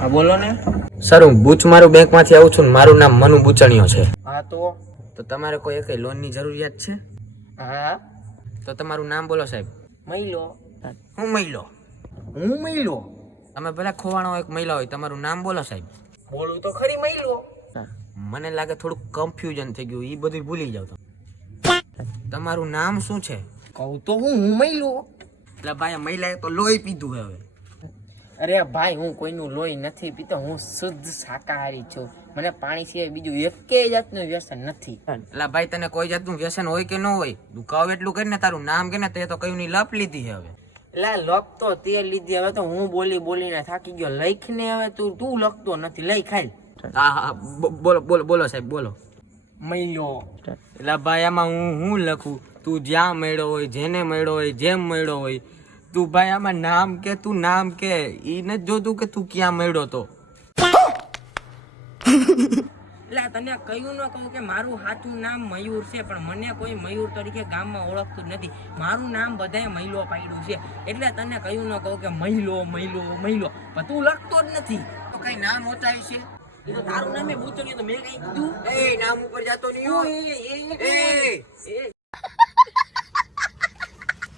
હા બોલો ને. સર હું બુચ મારું બેંક માંથી આવું છું ને મારું નામ મનુ બુચણીયો છે. હા તો તમારે કોઈ એક લોન ની જરૂરિયાત છે? હા તો તમારું નામ બોલો સાહેબ. મહિલો. હું મહિલો? હું મહિલો. તમે ભલે ખોવાણો એક મહિલા હોય, તમારું નામ બોલો સાહેબ. બોલું તો ખરી મહિલો. મને લાગે થોડુંક કન્ફ્યુઝન થઈ ગયું, એ બધું ભૂલી જાવ. તમારું નામ શું છે? કહું તો હું મહિલો. એટલે ભાઈ મહિલાએ તો લોહી પીધું હવે. અરે ભાઈ હું કોઈનું લોહી નથી પીતો, હું શુદ્ધ શાકાહારી છું. મને પાણી સિવાય બીજું એકેય જાતનું વ્યસન નથી. એટલે ભાઈ તને કોઈ જાતનું વ્યસન હોય કે ન હોય, દુખાવ એટલું કરીને તારું નામ કે ને તે તો કયું ની લપ લીધી છે હવે. એટલે લપ તો તે લીધી, હવે તો હું બોલીને થાકી ગયો. લખને હવે તું લખતો નથી, લઈ ખાઈ. હા બોલો બોલો બોલો સાહેબ બોલો. મહિલો. એટલે ભાઈ આમાં હું લખું? તું જ્યાં મળ્યો હોય, જેને મળ્યો હોય, જેમ મળ્યો હોય, તું ભાઈ આમાં નામ કે, તું નામ કે ઈ નથી જોતું કે તું ક્યાં મળ્યો તો. એટલે તને કયું ન કહું કે મારું સાચું નામ મયુર છે, પણ મને કોઈ મયુર તરીકે ગામમાં ઓળખતું જ નથી. મારું નામ બધાએ મહિલો પાડ્યું છે, એટલે તને કયું ન કહું કે મહિલો મહિલો મહિલો, પણ તું લખતો જ નથી. તો કઈ નામ હોતા છે? એ તો તારું નામે પૂછ્યું તો મેં કઈ કીધું. એ નામ ઉપર જાતો નહીં હોય.